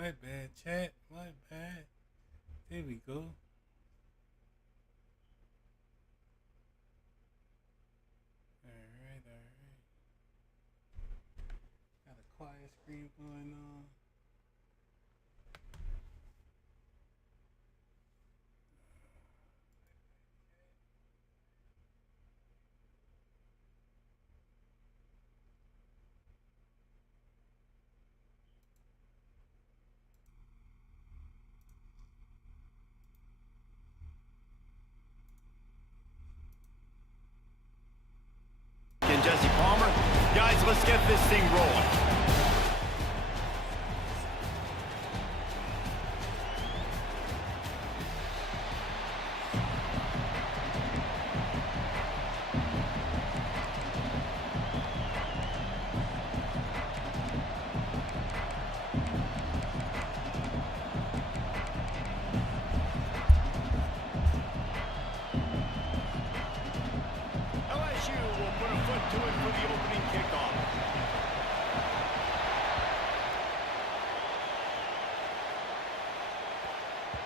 My bad, chat. My bad. There we go. Alright. Got a quiet screen going on. And Jesse Palmer. Guys, let's get this thing rolling. LSU will put a foot to it for the opening kickoff.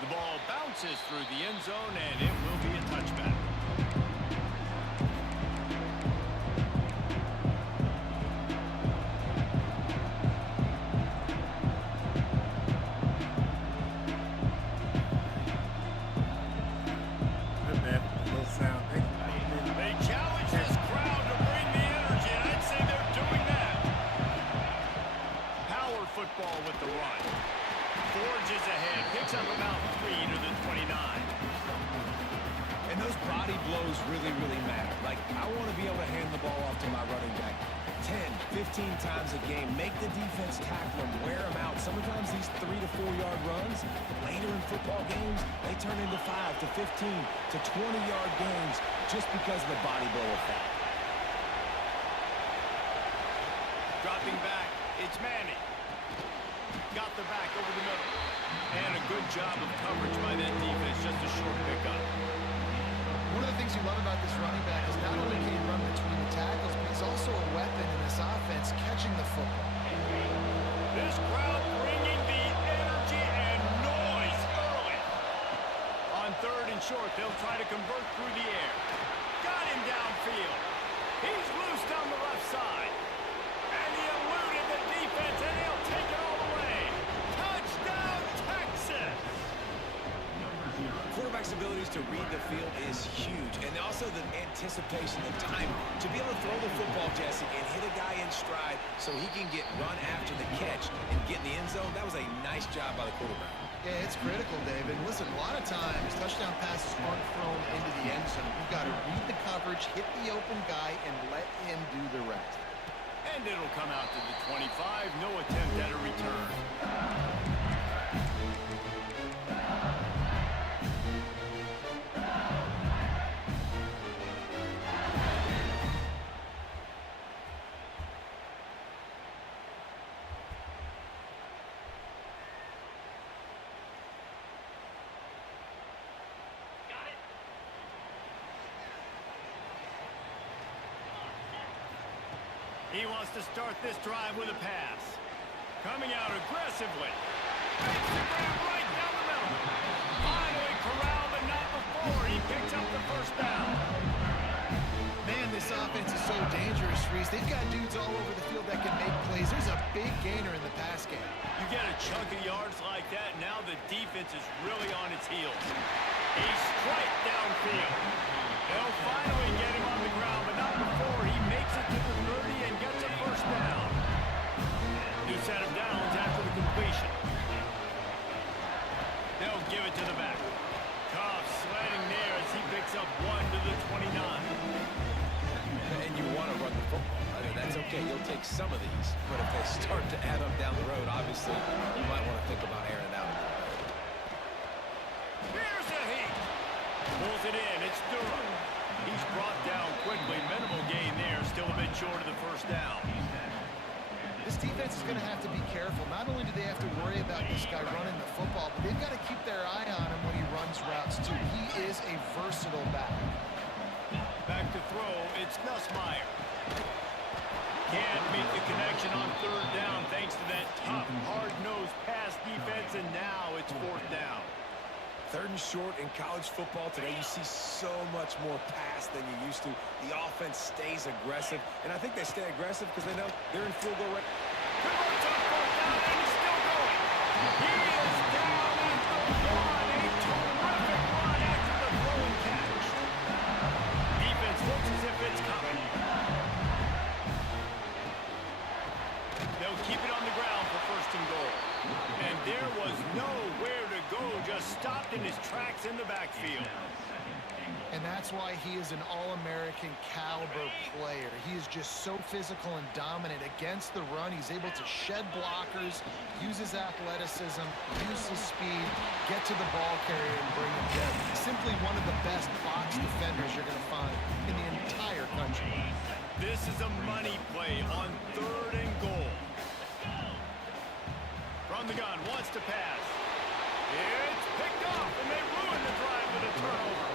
The ball bounces through the end zone, and it will be a touchback. My bad. A little sound. They challenge this crowd to bring the energy, and I'd say they're doing that. Power football with the run. Forges ahead, picks up about 3 to the 29. And those body blows really matter. Like, I want to be able to hand the ball off to my running back 10, 15 times a game. Make the defense tackle them, wear them out. Sometimes these 3 to 4 yard runs, later in football games, they turn into 5 to 15 to 20 yard games just because of the body blow effect. Dropping back, it's Manning. Got the back over the middle. And a good job of coverage by that defense, just a short pickup. One of the things you love about this running back is not only can he run between the tackles, but he's also a weapon in this offense, catching the football. This crowd bringing the energy and noise early. On 3rd and short, they'll try to convert through the air. Got him downfield. He's loose down the left side. And he eluded the defense, and he'll take it all the way. Touchdown, Texas! Quarterback's abilities to read the field is huge, and also the anticipation, the time to be able to throw the football, Jesse, and hit a guy in stride so he can get run after the catch and get in the end zone. That was a nice job by the quarterback. Yeah, it's critical, David. Listen, a lot of times, touchdown passes aren't thrown into the end zone. You've got to read the coverage, hit the open guy, and let him do the rest. And it'll come out to the 25. No attempt at a return. He wants to start this drive with a pass. Coming out aggressively. Makes the grab right down the middle. Finally corralled, but not before. He picks up the first down. Man, this offense is so dangerous, Reese. They've got dudes all over the field that can make plays. There's a big gainer in the pass game. You get a chunk of yards like that, now the defense is really on its heels. He's straight downfield. They'll finally get him on the ground, but not before. He makes it to the 30 and gets a first down. New set of downs after the completion. They'll give it to the back. Cobb sledding there as he picks up 1 to the 29. And you want to run the football. I mean, that's okay. You'll take some of these. But if they start to add up down the road, obviously, you might want to think about airing it out. Here's a heat. Pulls it in. It's Durham. He's brought down quickly. Minimal gain there. Still a bit short of the first down. This defense is going to have to be careful. Not only do they have to worry about this guy running the football, but they've got to keep their eye on him when he runs routes, too. He is a versatile back. Back to throw. It's Nussmeier. can't meet the connection on third down thanks to that tough, hard-nosed pass defense, and now it's fourth down. Third and short in college football today, you see so much more pass than you used to. The offense stays aggressive, and I think they stay aggressive because they know they're in field goal range. Converts on fourth down, and he's still going. He is down at the one. A terrific run after the throw and catch. Defense looks as if it's coming. They'll keep it on the ground for first and goal. And there was nowhere to go, just stopped in his tracks in the backfield. And that's why he is an All-American caliber player. He is just so physical and dominant against the run. He's able to shed blockers, use his athleticism, use his speed, get to the ball carrier and bring him down. Simply one of the best box defenders you're going to find in the entire country. This is a money play on third and goal. From the gun, wants to pass. It's picked off, and they ruin the drive with a turnover.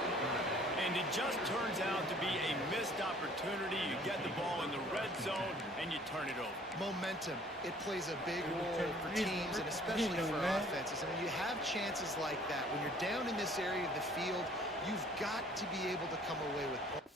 And it just turns out to be a missed opportunity. You get the ball in the red zone, and you turn it over. Momentum, it plays a big role for teams and especially for offenses. And when you have chances like that, when you're down in this area of the field, you've got to be able to come away with points.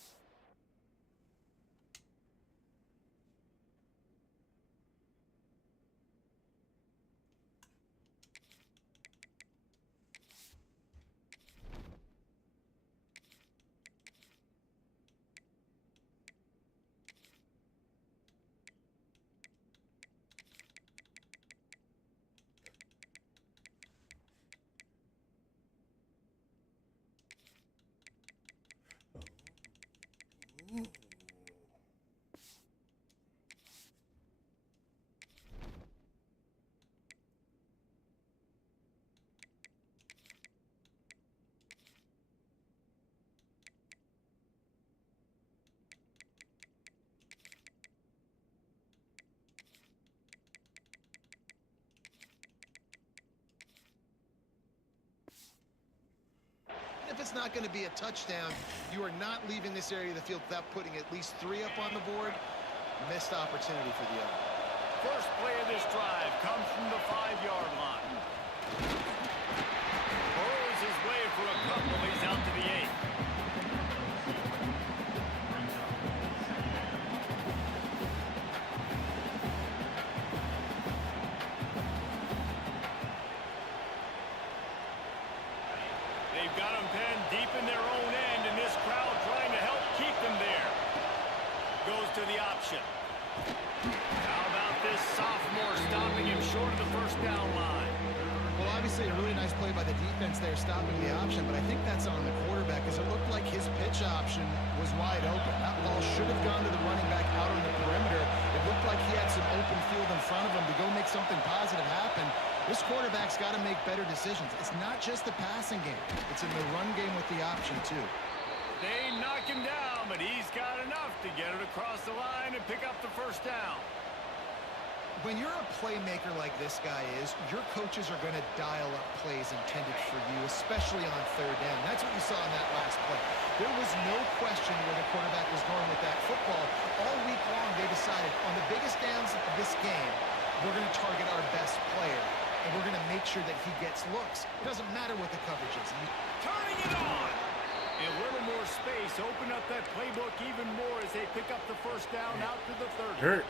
If it's not going to be a touchdown, you are not leaving this area of the field without putting at least 3 up on the board. Missed opportunity for the other. First play of this drive comes from the 5-yard line. Burrows his way for a couple. He's out to the 8. They've got him pinned deep in their own end, and this crowd trying to help keep them there. Goes to the option. How about this sophomore stopping him short of the first down line? Well, obviously a really nice play by the defense there, stopping the option, but I think that's on the quarterback because it looked like his pitch option was wide open. That ball should have gone to the running back out on the perimeter. It looked like he had some open field in front of him to go make something positive happen. This quarterback's got to make better decisions. It's not just the passing game. It's in the run game with the option, too. They knock him down, but he's got enough to get it across the line and pick up the first down. When you're a playmaker like this guy is, your coaches are going to dial up plays intended for you, especially on third down. That's what you saw in that last play. There was no question where the quarterback was going with that football. All week long, they decided on the biggest downs of this game, we're going to target our best player, and we're going to make sure that he gets looks. It doesn't matter what the coverage is. Turning it on! A little more space. Open up that playbook even more as they pick up the first down out to the 30. Hurt.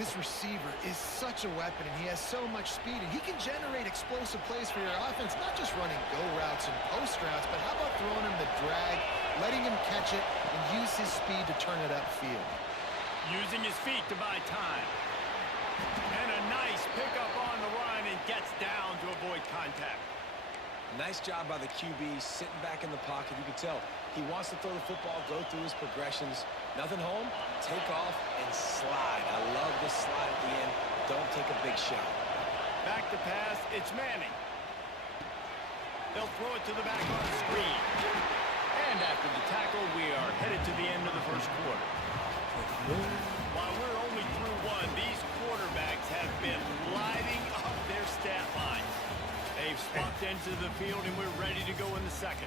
This receiver is such a weapon, and he has so much speed, and he can generate explosive plays for your offense, not just running go routes and post routes, but how about throwing him the drag, letting him catch it, and use his speed to turn it upfield. Using his feet to buy time. And a nice pickup on the run and gets down to avoid contact. Nice job by the QB, sitting back in the pocket. You can tell he wants to throw the football, go through his progressions. Nothing home, take off, and slide. I love the slide at the end. Don't take a big shot. Back to pass, it's Manning. They'll throw it to the back on the screen. And after the tackle, we are headed to the end of the first quarter. While we're only through one, these quarterbacks have been lighting up their stat line. They've swapped into the field, and we're ready to go in the second.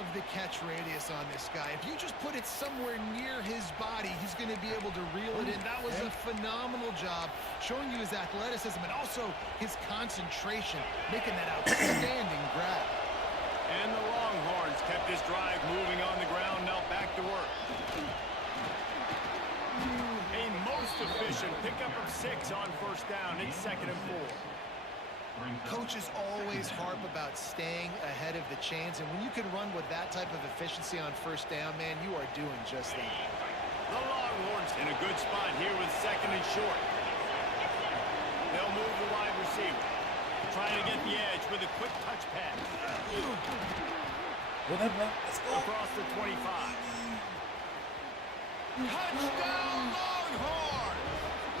of the catch radius on this guy. If you just put it somewhere near his body, he's going to be able to reel it in. That was a phenomenal job, showing you his athleticism and also his concentration, making that outstanding grab. And the Longhorns kept this drive moving on the ground. Now back to work. A most efficient pickup of 6 on first down. It's 2nd and 4. Coaches always harp about staying ahead of the chains, and when you can run with that type of efficiency on first down, man, you are doing just that. The Longhorns in a good spot here with 2nd and short. They'll move the wide receiver. Trying to get the edge with a quick touch pass. Whatever. Let's go. Across the 25. Touchdown Longhorns!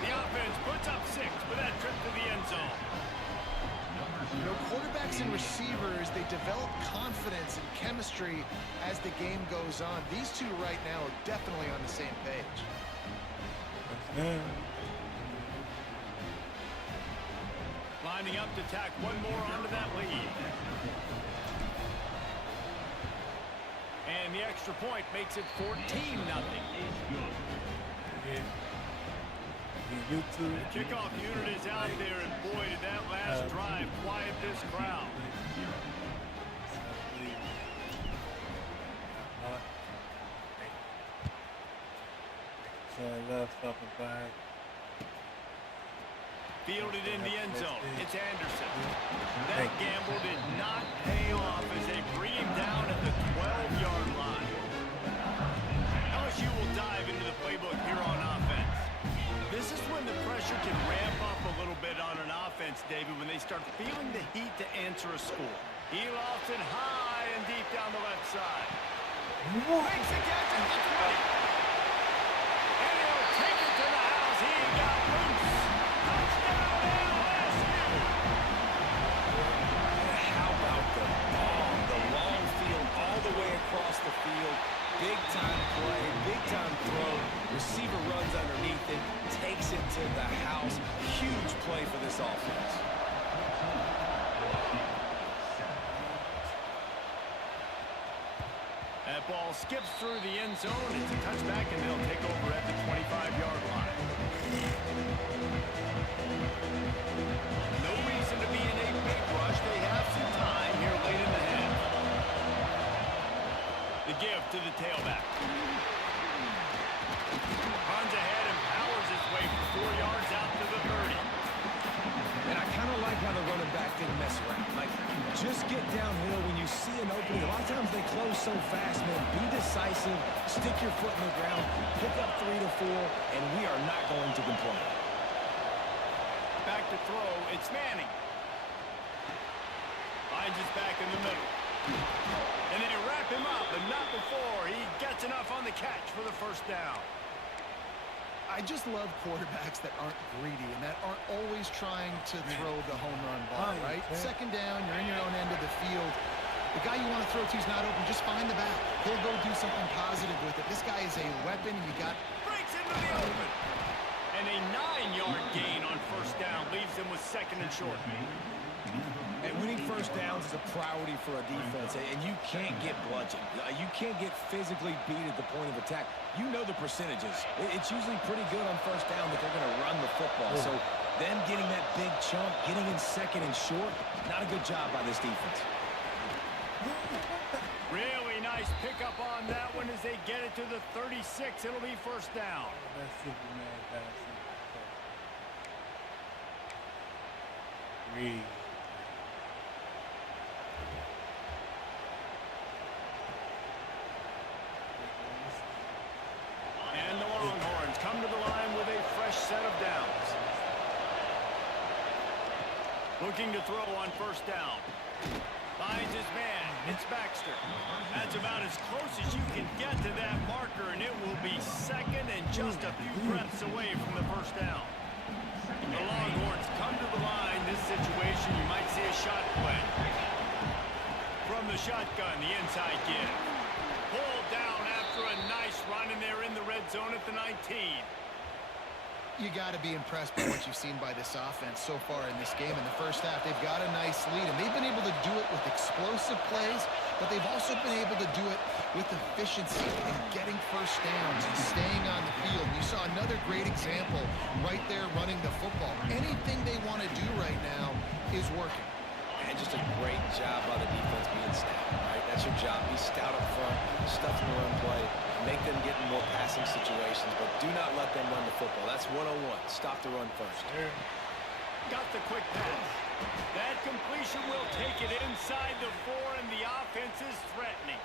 The offense puts up 6 for that trip to the end zone. You know, quarterbacks and receivers, they develop confidence and chemistry as the game goes on. These two right now are definitely on the same page. Lining up to tack one more onto that lead. And the extra point makes it 14-0. Yeah. YouTube. The kickoff unit is out there, and boy, did that last drive quiet this crowd. So I love stopping by. Fielded in the end zone. It's Anderson. That gamble did not pay off as they bring him down at the 12-yard line. LSU will dive into the playbook here on offense. This is when the pressure can ramp up a little bit on an offense, David, when they start feeling the heat to answer a score. He lofts it high and deep down the left side. Makes the catch at the 20. And he'll take it to the house. He got loose. Touchdown LSU. How about the ball? The long field all the way across the field. Big time play, big time throw. Receiver runs underneath it, takes it to the house. Huge play for this offense. That ball skips through the end zone. It's a touchback, and they'll take over at the 25-yard line. No reason to be in a big rush. They have some time here late in the half. The give to the tailback. Runs ahead and powers his way for 4 yards out to the 30. And I kind of like how the running back didn't mess around. Like, just get downhill when you see an opening. A lot of times they close so fast, man. Be decisive, stick your foot in the ground, pick up 3 to 4, and we are not going to complain. Back to throw, it's Manning. Finds his back in the middle. And they wrap him up, but not before he gets enough on the catch for the first down. I just love quarterbacks that aren't greedy and that aren't always trying to throw the home run ball, right? Second down, you're in your own end of the field. The guy you want to throw to is not open. Just find the back. He'll go do something positive with it. This guy is a weapon. You got... Breaks into the open. And a 9-yard gain on first down leaves him with 2nd and short. And winning first downs is a priority for a defense, and you can't get bludgeoned. You can't get physically beat at the point of attack. You know the percentages. It's usually pretty good on first down that they're going to run the football. So them getting that big chunk, getting in 2nd and short, not a good job by this defense. Really nice pickup on that one as they get it to the 36. It'll be first down. That's Superman. That's Superman. And the Longhorns come to the line with a fresh set of downs. Looking to throw on first down. Finds his man. It's Baxter. That's about as close as you can get to that marker, and it will be 2nd and just a few breaths away from the first down. The Longhorns come to the line. This situation, you might see a shot play. From the shotgun, the inside give. Pulled down after a nice run, and they're in the red zone at the 19. You got to be impressed by what you've seen by this offense so far in this game. In the first half, they've got a nice lead, and they've been able to do it with explosive plays but they've also been able to do it with efficiency and getting first downs and staying on the field. You saw another great example right there running the football. Anything they want to do right now is working. And just a great job by the defense being stout, right? That's your job. Be stout up front, stuff in the run play, make them get in more passing situations, but do not let them run the football. That's 101. Stop the run first. Got the quick pass. That completion will take it inside the 4, and the offense is threatening.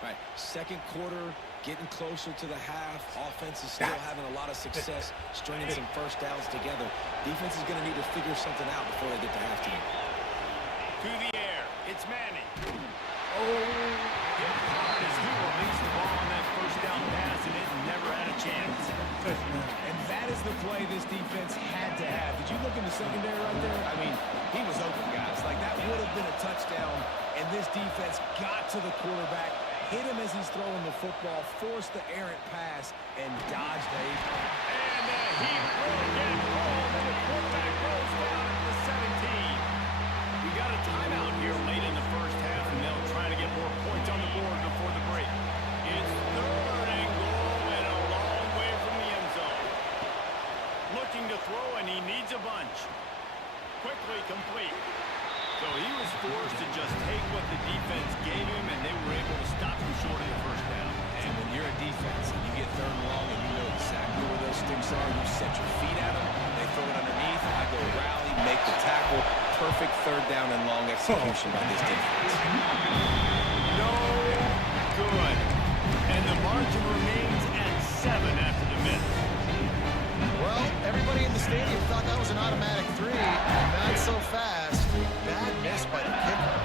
All right, second quarter, getting closer to the half. Offense is still having a lot of success stringing some first downs together. Defense is going to need to figure something out before they get to halftime. To the air, it's Manning. Hit hard as he released the ball on that first down pass, and it never had a chance. And that is the play this defense had to have. Did you look in the secondary right there? I mean, he was open, guys. Like, that would have been a touchdown, and this defense got to the quarterback, hit him as he's throwing the football, forced the errant pass, and dodged a... And he will get home, and the quarterback goes down at the 17. We got a timeout here late in the first half, and they'll try to get more points on the board before the break. It's 3rd and goal and a long way from the end zone. Looking to throw, and he needs a bunch. Quickly complete. So he was forced to just take what the defense gave him, and they were able to stop him short of the first down. And when you're a defense and you get 3rd and long and you know exactly where those sticks are, you set your feet at them, they throw it underneath, I go rally, make the tackle. Perfect 3rd down and long execution by this defense. No good. And the margin remains at 7 after the miss. Well, everybody in the stadium thought that was an automatic 3. Not so fast. Bad miss by the kicker.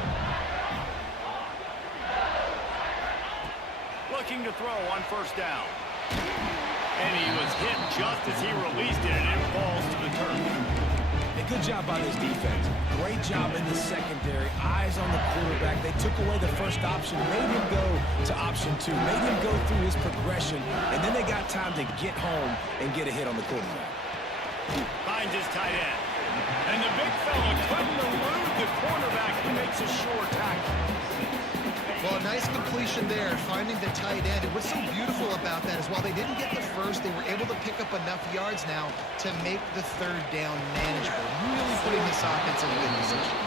Looking to throw on first down. And he was hit just as he released it, and it falls to the turf. A good job by this defense. Great job in the secondary. Eyes on the quarterback. They took away the first option, made him go to option 2, made him go through his progression, and then they got time to get home and get a hit on the quarterback. Finds his tight end. And the big fella couldn't elude the cornerback. He makes a sure tackle. Well, a nice completion there, finding the tight end. And what's so beautiful about that is while they didn't get the first, they were able to pick up enough yards now to make the 3rd down manageable. Really putting this offense in a good position.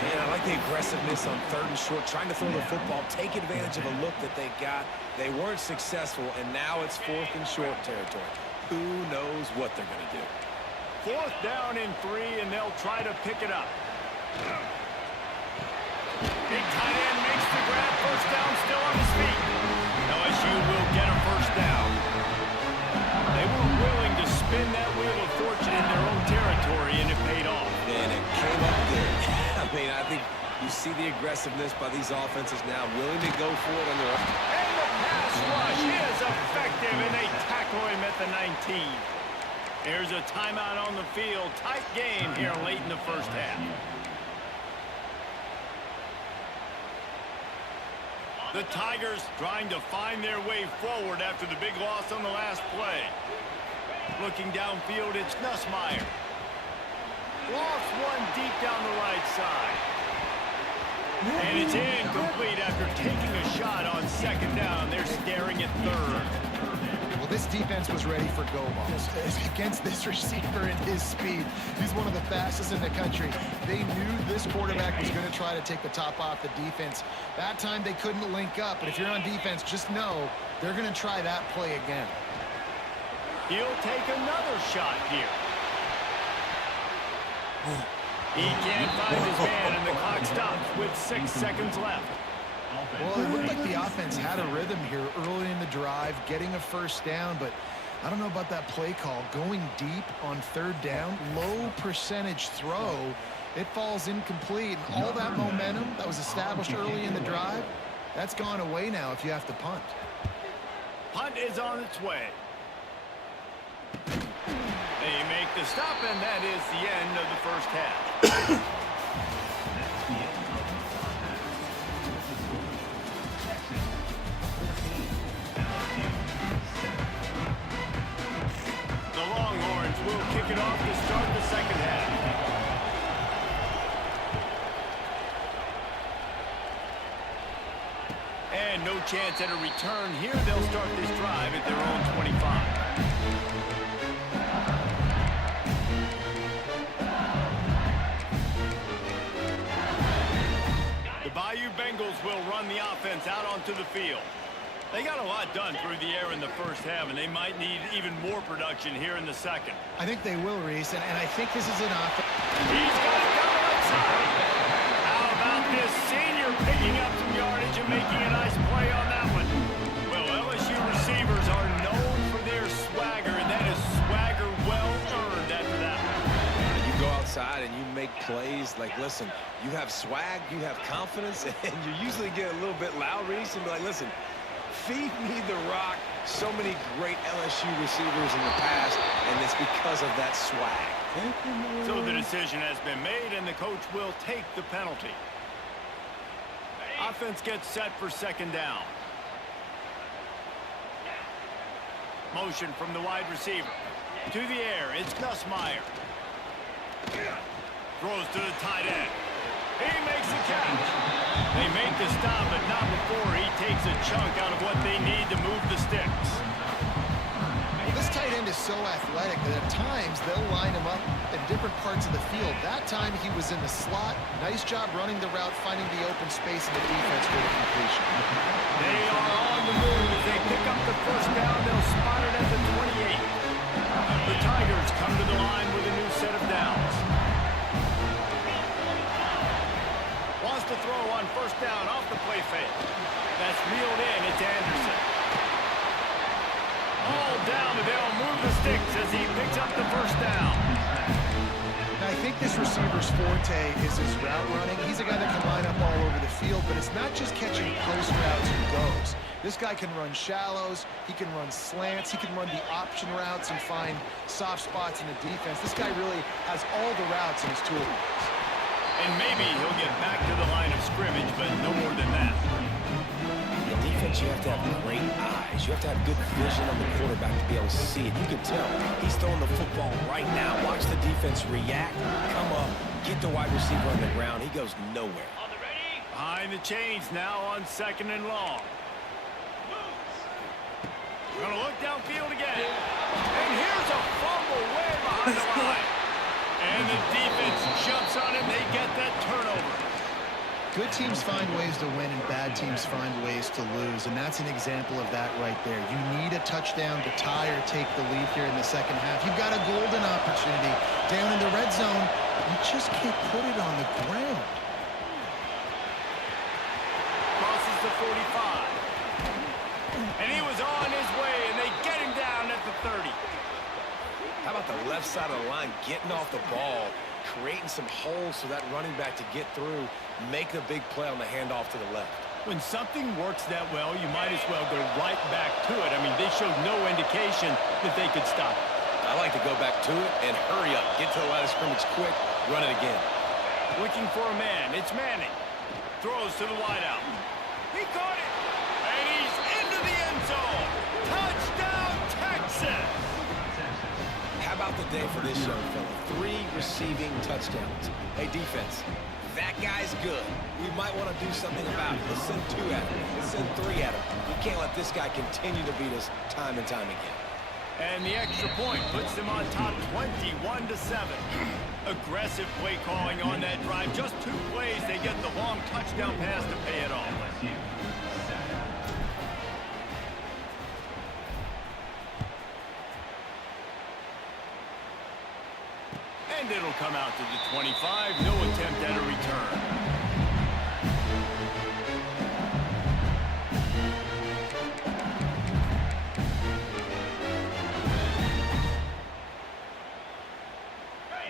And I like the aggressiveness on 3rd and short, trying to throw the football, take advantage of a look that they got. They weren't successful, and now it's 4th and short territory. Who knows what they're going to do? 4th down and 3, and they'll try to pick it up. Big tight end makes the grab. First down, still on his feet. LSU will get a first down. They were willing to spin that wheel of fortune in their own territory, and it paid off. And it came up good. I mean, I think you see the aggressiveness by these offenses now, willing to go for it on their own. And the pass rush is effective, and they tackle him at the 19. There's a timeout on the field. Tight game here late in the first half. The Tigers trying to find their way forward after the big loss on the last play. Looking downfield, it's Nussmeier. Lost one deep down the right side. And it's incomplete after taking a shot on 2nd down. They're staring at 3rd. Well, this defense was ready for go balls. Against this receiver and his speed, he's one of the fastest in the country. They knew this quarterback was going to try to take the top off the defense. That time they couldn't link up, but if you're on defense, just know they're going to try that play again. He'll take another shot here. He can't find his man, and the clock stops with 6 seconds left. Well, it looked like the offense had a rhythm here early in the drive, getting a first down, but I don't know about that play call. Going deep on 3rd down, low percentage throw, it falls incomplete. And all that momentum that was established early in the drive, that's gone away now if you have to punt. Punt is on its way. They make the stop, and that is the end of the first half. The Longhorns will kick it off to start the second half. And no chance at a return here. They'll start this drive at their own 25. The Bayou Bengals will run the offense out onto the field. They got a lot done through the air in the first half, and they might need even more production here in the second. I think they will, Reese, and I think this is an offense. He's got it down the right side. How about this senior picking up some yardage and making a nice play on that one? Well, LSU receivers are known for their swagger, and that is swagger well earned after that one. You go outside and you make plays. Like, listen, you have swag, you have confidence, and you usually get a little bit loud, Reese, and be like, listen, feed me the rock. So many great LSU receivers in the past, and it's because of that swag. So the decision has been made, and the coach will take the penalty. Offense gets set for second down. Motion from the wide receiver. To the air, it's Gus Meyer. Throws to the tight end. He makes the catch. They make the stop, but not before he takes a chunk out of what they need to move the sticks. This tight end is so athletic that at times they'll line him up in different parts of the field. That time he was in the slot. Nice job running the route, finding the open space in the defense for the completion. They are on the move. As they pick up the first down, they'll spot it at the 28. The Tigers come to the line with a new set of downs. Wants to throw on first down off the play fake. That's reeled in. It's Anderson. All down, but they'll move the sticks as he picks up the first down. Now, I think this receiver's forte is his route running. He's a guy that can line up all over the field, but it's not just catching post routes and goes. This guy can run shallows, he can run slants, he can run the option routes and find soft spots in the defense. This guy really has all the routes in his toolbox. And maybe he'll get back to the line of scrimmage, but no more than that. In defense, you have to have great eyes. You have to have good vision on the quarterback to be able to see it. You can tell he's throwing the football right now. Watch the defense react, come up, get the wide receiver on the ground. He goes nowhere. Behind the chains now on second and long. Gonna look downfield again. And here's a fumble way behind the line. And the defense jumps on it. They get that turnover. Good teams find ways to win and bad teams find ways to lose, and that's an example of that right there. You need a touchdown to tie or take the lead here in the second half. You've got a golden opportunity down in the red zone. You just can't put it on the ground. Crosses the 45. And he was on his way, and they get him down at the 30. How about the left side of the line getting off the ball, creating some holes for that running back to get through, make the big play on the handoff to the left. When something works that well, you might as well go right back to it. I mean, they showed no indication that they could stop it. I like to go back to it and hurry up. Get to the line of scrimmage quick, run it again. Looking for a man. It's Manning. Throws to the wideout. He caught it. And he's into the end zone. Touchdown, Texas. How about the day for this young fella? 3 receiving touchdowns. Hey, defense, that guy's good. We might want to do something about it. Let's send 2 at him. Let's send 3 at him. We can't let this guy continue to beat us time and time again. And the extra point puts them on top 21-7. Aggressive play calling on that drive. Just 2 plays, they get the long touchdown pass to pay it off. And it'll come out to the 25. No attempt at a return.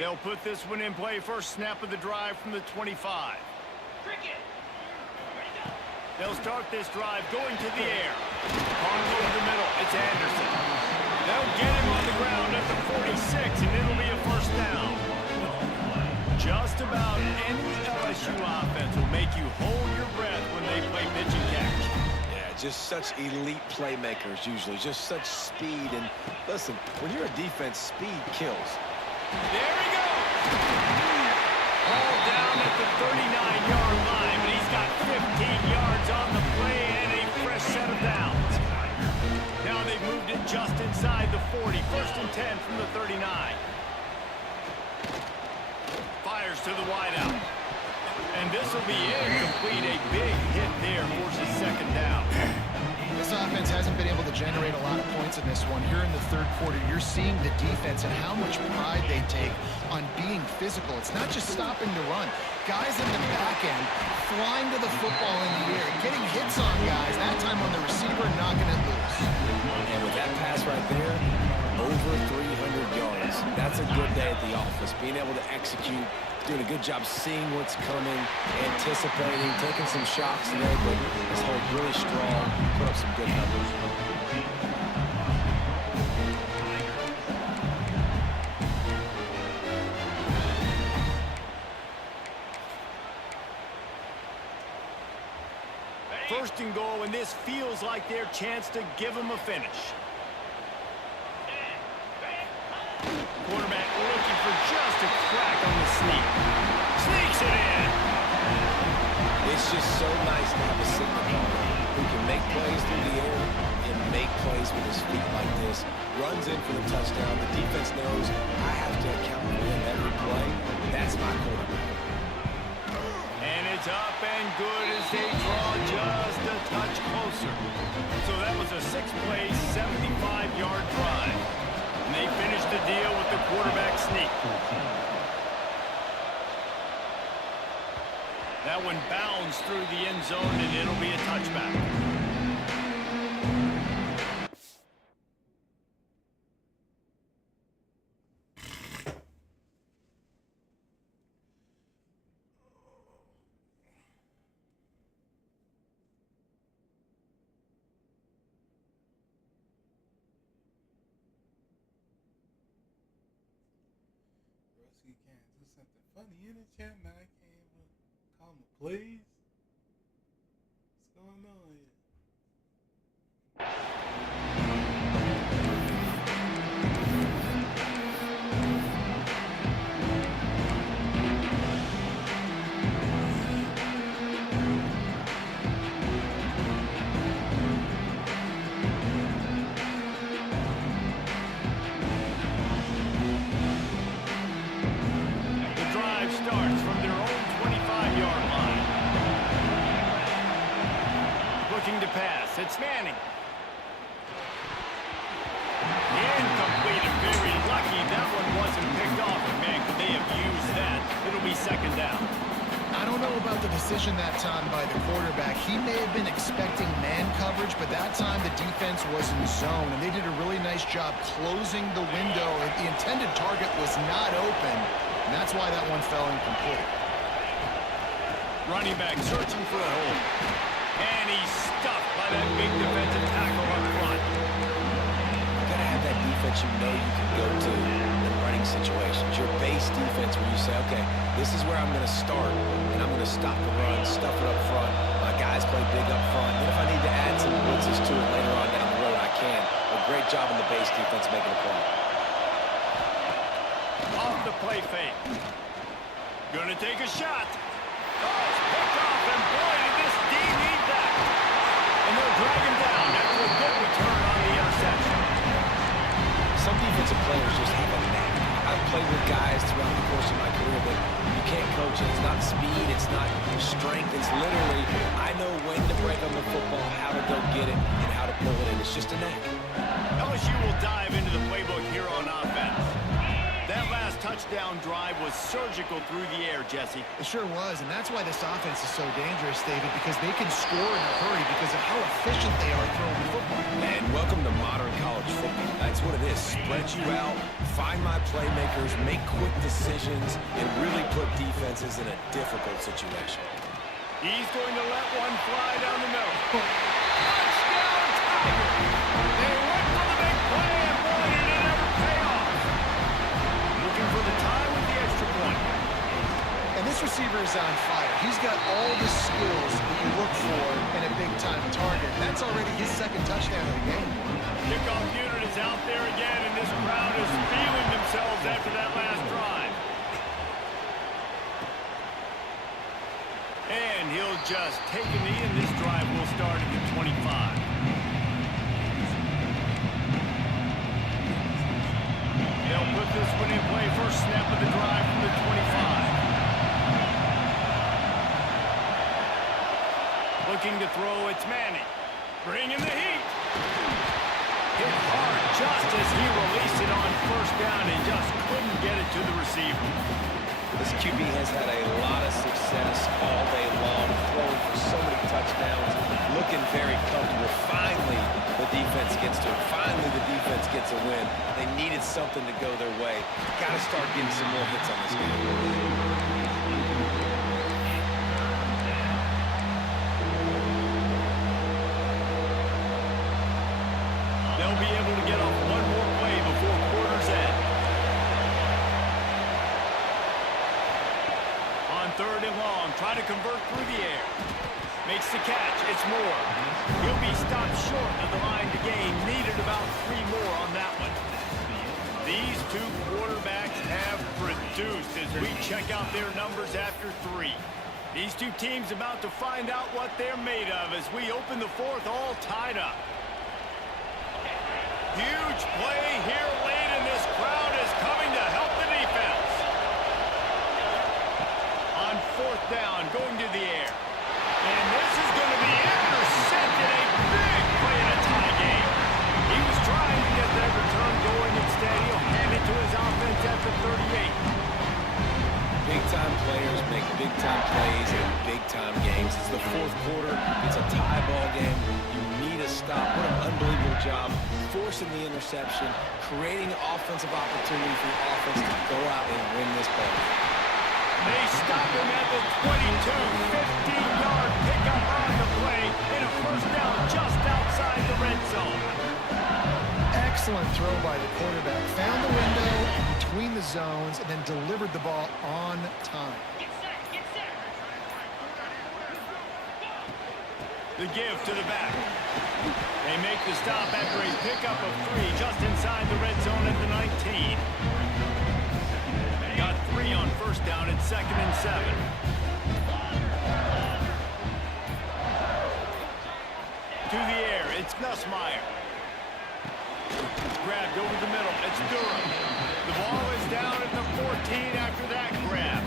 They'll put this one in play. First snap of the drive from the 25. They'll start this drive going to the air. Calling over the middle. It's Anderson. They'll get him on the ground at the 46, and it'll be a first down. Just about any LSU offense will make you hold your breath when they play pitch and catch. Yeah, just such elite playmakers usually. Just such speed. And listen, when you're a defense, speed kills. There he goes. Ball down at the 39-yard line, but he's got 15 yards on the play and a downs. Now they've moved it just inside the 40. 1st and 10 from the 39. Fires to the wideout. And this will be incomplete. A big hit there forces 2nd down. This offense hasn't been able to generate a lot of points in this one. Here in the 3rd quarter, you're seeing the defense and how much pride they take on being physical. It's not just stopping the run. Guys in the back end flying to the football in the air, getting hits on guys, that time on the receiver, knocking it loose. And with that pass right there, over 300 yards. That's a good day at the office. Being able to execute, doing a good job seeing what's coming, anticipating, taking some shots today, but this hold really strong, put up some good numbers. First and goal, and this feels like their chance to give them a finish. Quarterback looking for just a crack on the sneak. Sneaks it in. It's just so nice to have a signal caller who can make plays through the air and make plays with his feet like this. Runs in for the touchdown. The defense knows I have to account for him every play. That's my quarterback. And it's up and good as they draw just a touch closer. So that was a 6-play, 75-yard drive. And they finished the deal with the quarterback sneak. That one bounds through the end zone, and it'll be a touchback. Rusty can't do something funny in the chat, man. I can't even call him a please. What's going on here? Starts from their own 25-yard line. Looking to pass. It's Manning. Incomplete and very lucky that one wasn't picked off. And man, could they have used that? It'll be 2nd down. I don't know about the decision that time by the quarterback. He may have been expecting man coverage, but that time the defense was in zone, and they did a really nice job closing the window. The intended target was not open, and that's why that one fell incomplete. Running back searching for a hole. And he's stuffed by that big defensive tackle up front. You gotta have that defense you know you can go to in running situations. Your base defense where you say, okay, this is where I'm gonna start, and I'm gonna stop the run, stuff it up front. My guys play big up front. Then if I need to add some blitzes to it later on down the road, I can. A great job in the base defense making a play. Off the play fake. Gonna take a shot. Oh, it's picked off, and boy, did this D need that. And they'll drag him down after a good return on the interception. Some defensive players just have a knack. I've played with guys throughout the course of my career that you can't coach it. It's not speed, it's not strength. It's literally, I know when to break on the football, how to go get it, and how to pull it in. It's just a knack. LSU will dive into the playbook here on offense. That last touchdown drive was surgical through the air, Jesse. It sure was, and that's why this offense is so dangerous, David, because they can score in a hurry because of how efficient they are throwing the football. And welcome to modern college football. That's what it is. Spread you out, find my playmakers, make quick decisions, and really put defenses in a difficult situation. He's going to let one fly down the middle. Touchdown, Tigers! They went for the big play, and boy, did it ever pay off. Looking for the tie with the extra point. And this receiver is on fire. He's got all the skills that you look for in a big-time target. That's already his 2nd touchdown of the game. Kickoff unit is out there again, and this crowd is feeling themselves after that last drive. And he'll just take a knee, and this drive will start at the 25. this one in play. First snap of the drive from the 25. Looking to throw, it's Manning. Bringing the heat. Hit hard just as he released it on first down and just couldn't get it to the receiver. This QB has had a lot of success all day long, throwing for so many touchdowns, looking very comfortable. Finally, the defense gets to it. Finally, the defense gets a win. They needed something to go their way. Got to start getting some more hits on this game. They'll be able to get off one more play before quarter's end. On third and long, trying to convert through the air. Makes the catch. It's Moore. He'll be stopped short of the line to gain. Needed about 3 more on that one. These two quarterbacks have produced as we check out their numbers after 3. These two teams about to find out what they're made of as we open the fourth all tied up. Huge play here late, and this crowd is coming to help the defense. On fourth down, going to the air. And this is going to be intercepted. A big play in a tie game. He was trying to get that return going. Instead, he'll hand it to his offense at the 38. Big-time players make big-time plays in big-time games. It's the fourth quarter. It's a tie ball game. You need a stop. What an unbelievable job forcing the interception, creating offensive opportunity for the offense to go out and win this ball. They stop him at the 22. 15-yard pickup on the play and a first down just outside the red zone. Excellent throw by the quarterback. Found the window between the zones and then delivered the ball on time. The give to the back. They make the stop after a pickup of 3 just inside the red zone at the 19. Got 3 on first down at 2nd and 7. To the air, it's Nussmeier. Grabbed over the middle, it's Durham. The ball is down at the 14 after that grab.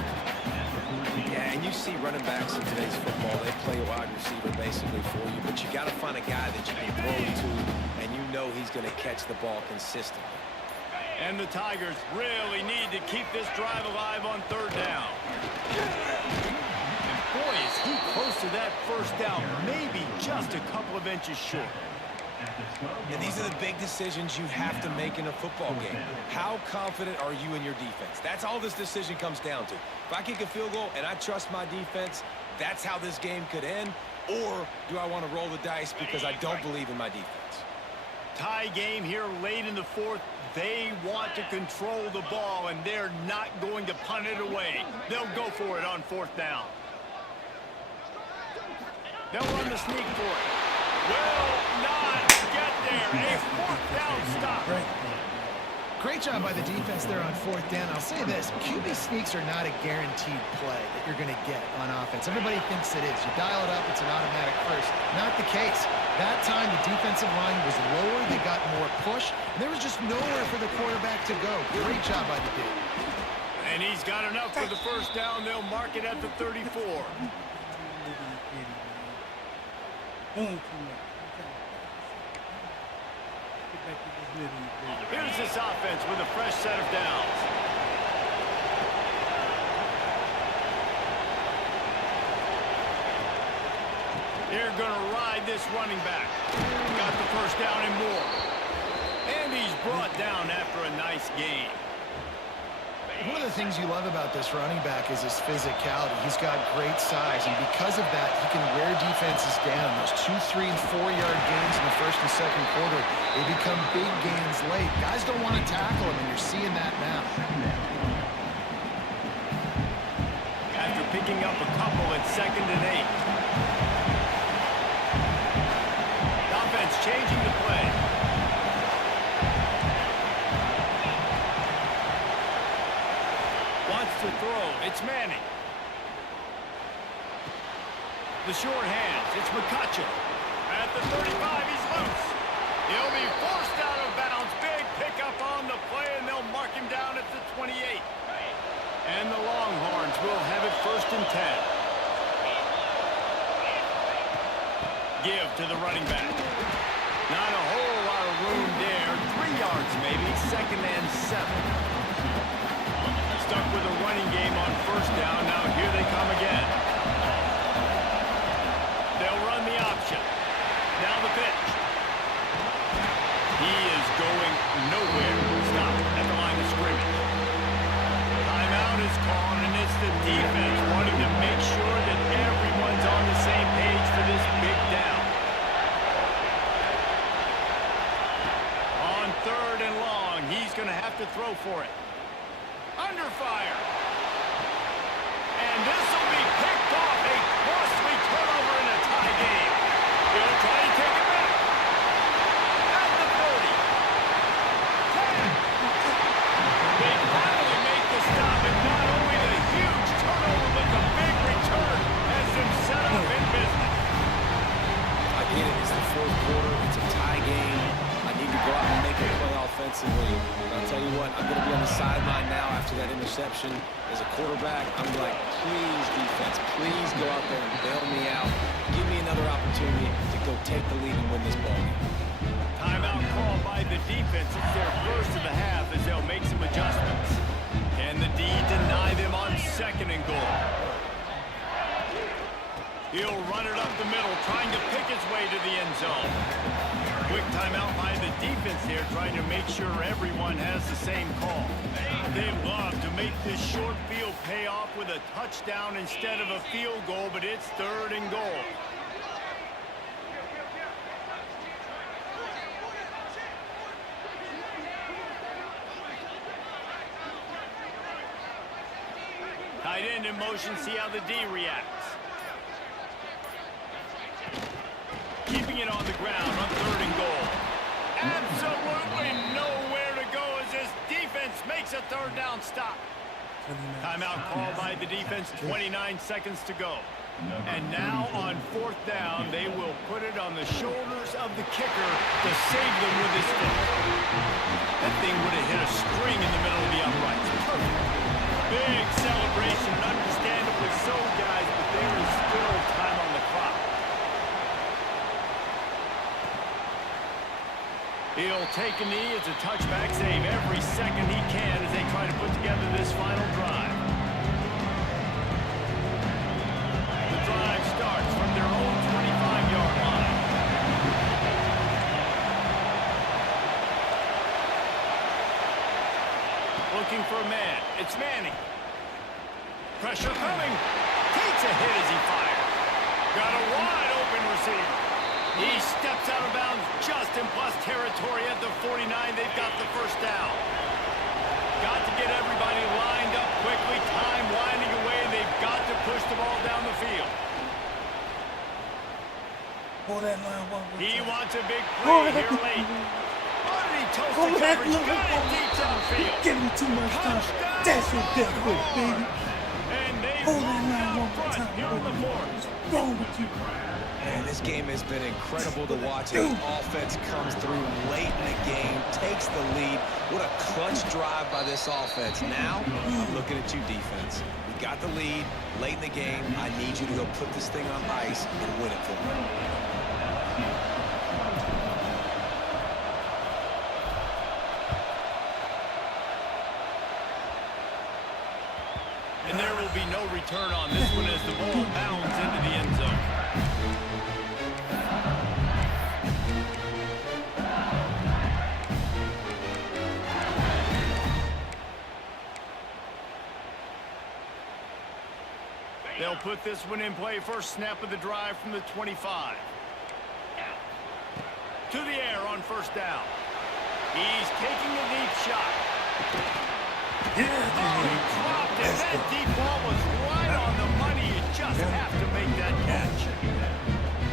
Yeah, and you see running backs in today's football, they play wide receiver basically for you, but you got to find a guy that you can throw to, and you know he's going to catch the ball consistently. And the Tigers really need to keep this drive alive on third down. And boy, is he close to that first down, maybe just a couple of inches short. And these are the big decisions you have to make in a football game. How confident are you in your defense? That's all this decision comes down to. If I kick a field goal and I trust my defense, that's how this game could end. Or do I want to roll the dice because I don't believe in my defense? Tie game here late in the fourth. They want to control the ball, and they're not going to punt it away. They'll go for it on fourth down. They'll run the sneak for it. Will not get there. A fourth down stop. Great job by the defense there on fourth down. I'll say this, QB sneaks are not a guaranteed play that you're going to get on offense. Everybody thinks it is. You dial it up, it's an automatic first. Not the case. That time, the defensive line was lower. They got more push. And there was just nowhere for the quarterback to go. Great job by the dude. And he's got enough for the first down. They'll mark it at the 34. Here's this offense with a fresh set of downs. They're going to ride this running back. Got the first down and more. And he's brought down after a nice gain. One of the things you love about this running back is his physicality. He's got great size, and because of that, he can wear defenses down. Those 2-, 3-, and 4-yard gains in the first and second quarter, they become big gains late. Guys don't want to tackle him, and you're seeing that now. After picking up a couple at 2nd and 8. The offense changing the play. To throw, it's Manning. The short hands, it's McCutcheon. At the 35, he's loose. He'll be forced out of bounds. Big pickup on the play, and they'll mark him down at to the running back. Not a whole lot of room there. 3 yards maybe. 2nd and 7. Stuck with a running game on 1st down. Now here they come again. They'll run the option. Now the pitch. He is going nowhere. Stop at the line of scrimmage. Timeout is called, and it's the defense wanting to make sure that everyone's on the same page for this big down. On 3rd and long, he's going to have to throw for it. Under fire. And this will be picked off. A costly turnover in a tie game. He'll try to take it back. At the 30. 10. They finally make the stop, and not only the huge turnover, but the big return has them set up in business. I get it. It's the 4th quarter. It's a tie game. I need to go out and make a play offensively. But I'll tell you what, I'm going to be on the sideline now after that interception. As a quarterback, I'm like, please, defense, please go out there and bail me out. Give me another opportunity to go take the lead and win this ball game. Timeout called by the defense. It's their first of the half as they'll make some adjustments. Can the D deny them on 2nd and goal? He'll run it up the middle, trying to pick his way to the end zone. Quick timeout by the defense here, trying to make sure everyone has the same call. They love to make this short field pay off with a touchdown instead of a field goal, but it's 3rd and goal. Tight end in motion, see how the D reacts. Keeping it on the ground on 3rd and goal. Absolutely nowhere to go as this defense makes a 3rd down stop. Timeout called by the defense, 29 seconds to go. And now on 4th down, they will put it on the shoulders of the kicker to save them with his foot. That thing would have hit a string in the middle of the uprights. Perfect. Big celebration, understandably so, guys, but there is still time on the clock. He'll take a knee. It's a touchback save every second he can as they try to put together this final drive. The drive starts from their own 25-yard line. Looking for a man. It's Manning. Pressure coming. Takes a hit as he fires. Got a wide open receiver. He steps out of bounds just in plus territory at the 49. They've got the 1st down. Got to get everybody lined up quickly. Time winding away. They've got to push the ball down the field. Pull that line one more He time. wants a big play here late. Oh, did he toast the coverage? Got it deep downfield. Give me too much time. That's your death grip, baby. And they Pull that walk line out one more front time. here on the 4th. What's wrong with you? Man, this game has been incredible to watch. The offense comes through late in the game, takes the lead. What a clutch drive by this offense. Now, I'm looking at you, defense. We got the lead late in the game. I need you to go put this thing on ice and win it for me. And there will be no return on this one as the ball bounds into the end zone. They'll put this one in play. First snap of the drive from the 25. To the air on 1st down. He's taking a deep shot. Oh, he dropped it. That deep ball was right on the money. You just have to make that catch.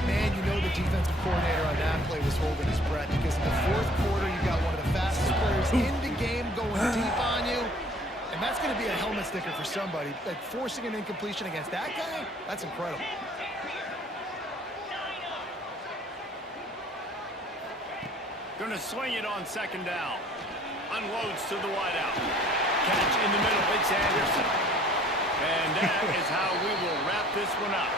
Man, you know the defensive coordinator on that play was holding his breath because in the 4th quarter, you got one of the fastest players in the game going deep on you. And that's going to be a helmet sticker for somebody. Like forcing an incompletion against that guy, that's incredible. Going to swing it on 2nd down. Unloads to the wideout. Catch in the middle. It's Anderson. And that is how we will wrap this one up.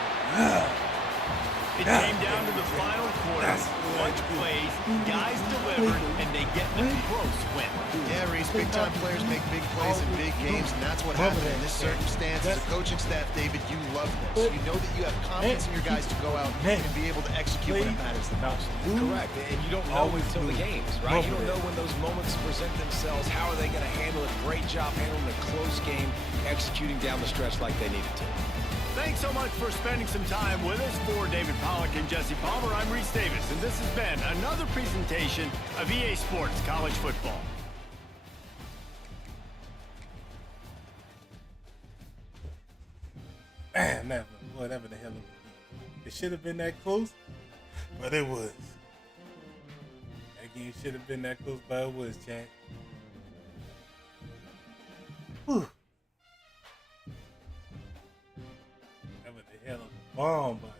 It came down to the final quarter. Bunch plays, guys delivered, and they get the close win. Yeah, Reese, big-time players make big plays in big games, and that's what happened in this circumstance. As a coaching staff, David, you love this. You know that you have confidence in your guys to go out and be able to execute when it matters the most. Correct, and you don't know until the games, right? You don't know when those moments present themselves. How are they going to handle it? Great job handling a close game, executing down the stretch like they needed to. Thanks so much for spending some time with us. For David Pollack and Jesse Palmer, I'm Reese Davis, and this has been another presentation of EA Sports College Football. Man, whatever the hell it was. It should have been that close, but it was. That game should have been that close, but it was, Chad. Whew. That was the hell of a bomb, but.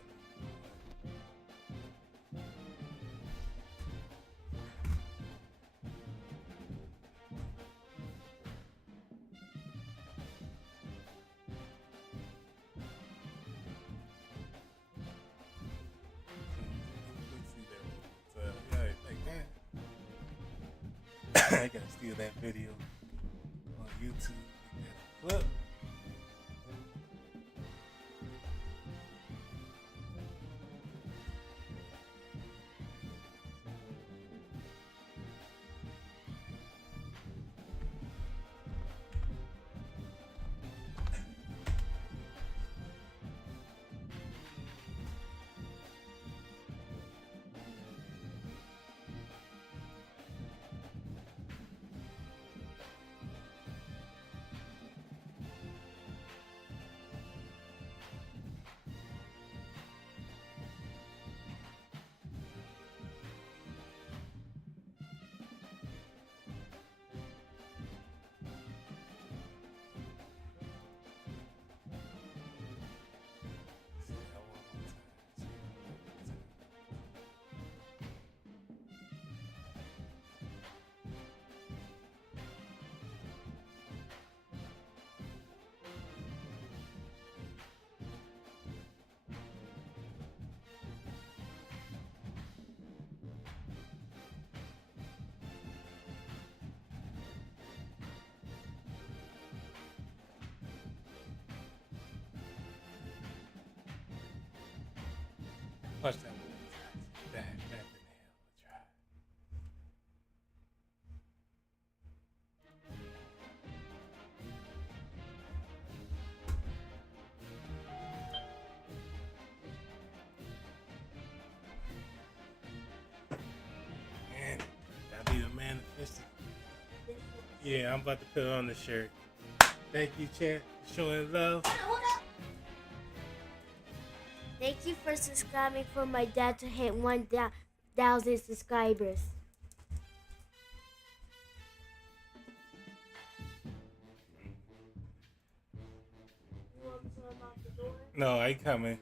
I gotta steal that video on YouTube. Get a clip. Watch that one. Back in the hell. Try. Man, gotta be the manifesting. Yeah, I'm about to put on the shirt. Thank you, chat. Showing love. Thank you for subscribing for my dad to hit 1,000 subscribers. No, I ain't coming.